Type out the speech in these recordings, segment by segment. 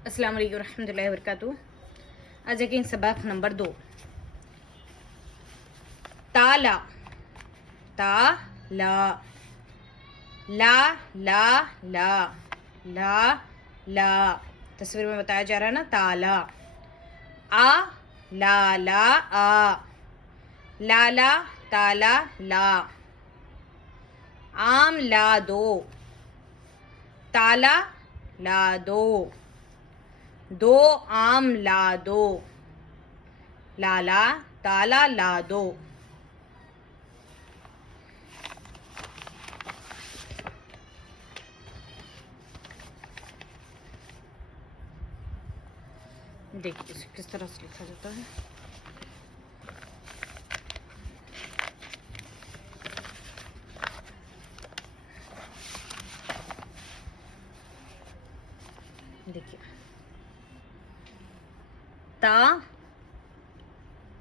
अस्सलाम वालेकुम रहमतुल्लाहि व बरकातुहू। आज देखें सबक नंबर 2। ताला, ता ला, ला ला ला, ला ला। तस्वीर में बताया जा रहा है ना, ताला। आ ला ला आ, ला ला ताला ला। आम ला दो, ताला ला दो। दो आम ला दो, लाला ताला ला दो। देखिए इसे किस तरह से लिखा जाता है। देखिए ता,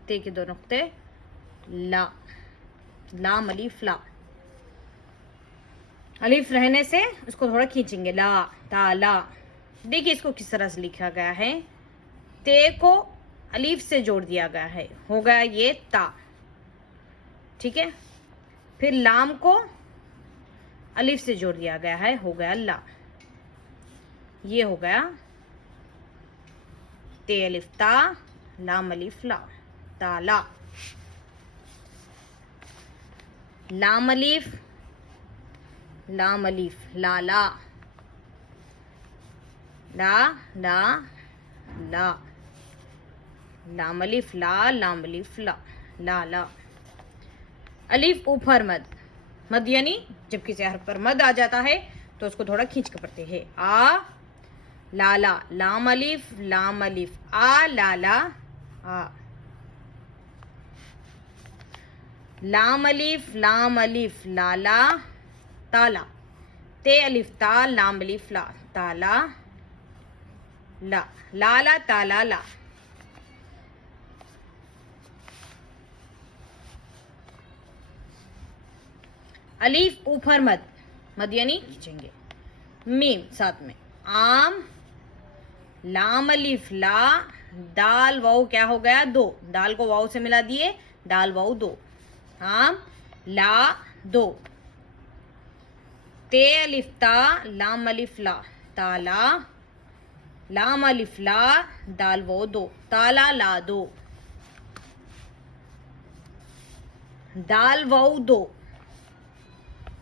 ते के दो नुक्ते, ला, लाम अलीफ ला। अलीफ रहने से उसको थोड़ा खींचेंगे, ला ताला। देखिए इसको किस तरह से लिखा गया है। ते को अलीफ से जोड़ दिया गया है, हो गया ये ता। ठीक है, फिर लाम को अलीफ से जोड़ दिया गया है, हो गया ला। ये हो गया ते अलिफ ता, लाम अलिफ ला, ताला। लाम अलिफ, लाम अलिफ लाला, ला ला ला, लाम अलिफ ला, लाम अलिफ ला, लाला। अलिफ ऊपर मद, मद यानी जब किसी हर्फ पर मद आ जाता है तो उसको थोड़ा खींच कर पढ़ते हैं। आ लाला, लाम अलिफ लाम अलिफ, आ लाला आ। लाम अलिफ लाला ताला, ते अलिफ ता, लाम अलिफ ला, ताला ला, लाला ताला ला। अलीफ ऊपर मद, मद यानी खींचेंगे। मीम साथ में, आम लाम अलिफ ला, दाल वाऊ क्या हो गया दो, दाल को वाऊ से मिला दिए, दाल वाऊ दो। आम ला दो। ते अलिफ ता, लाम अलिफ ला, ताला, लाम अलिफ ला, दाल वाऊ दो, ताला ला दो। दाल वाऊ दो,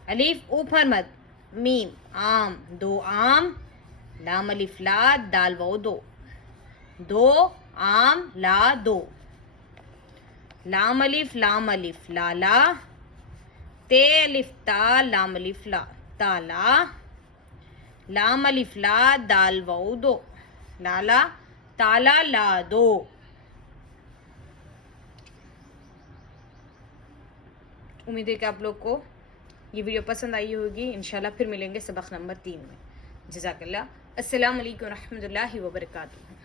अलीफ ऊपर मद, मीम आम दो आम, लाम अलिफ ला, दाल वाऊ दो, दो आम ला दो। लाम अलिफ लाला, ते अलिफ ता, लाम अलिफ ला, ताला, लाम अलिफ ला, दाल वाऊ दो, लाला ताला ला दो। उम्मीद है कि आप लोग को ये वीडियो पसंद आई होगी। इंशाल्लाह फिर मिलेंगे सबक नंबर 3 में। जज़ाकल्लाह। अस्सलाम वालेकुम रहमतुल्लाहि व बरकातुहू।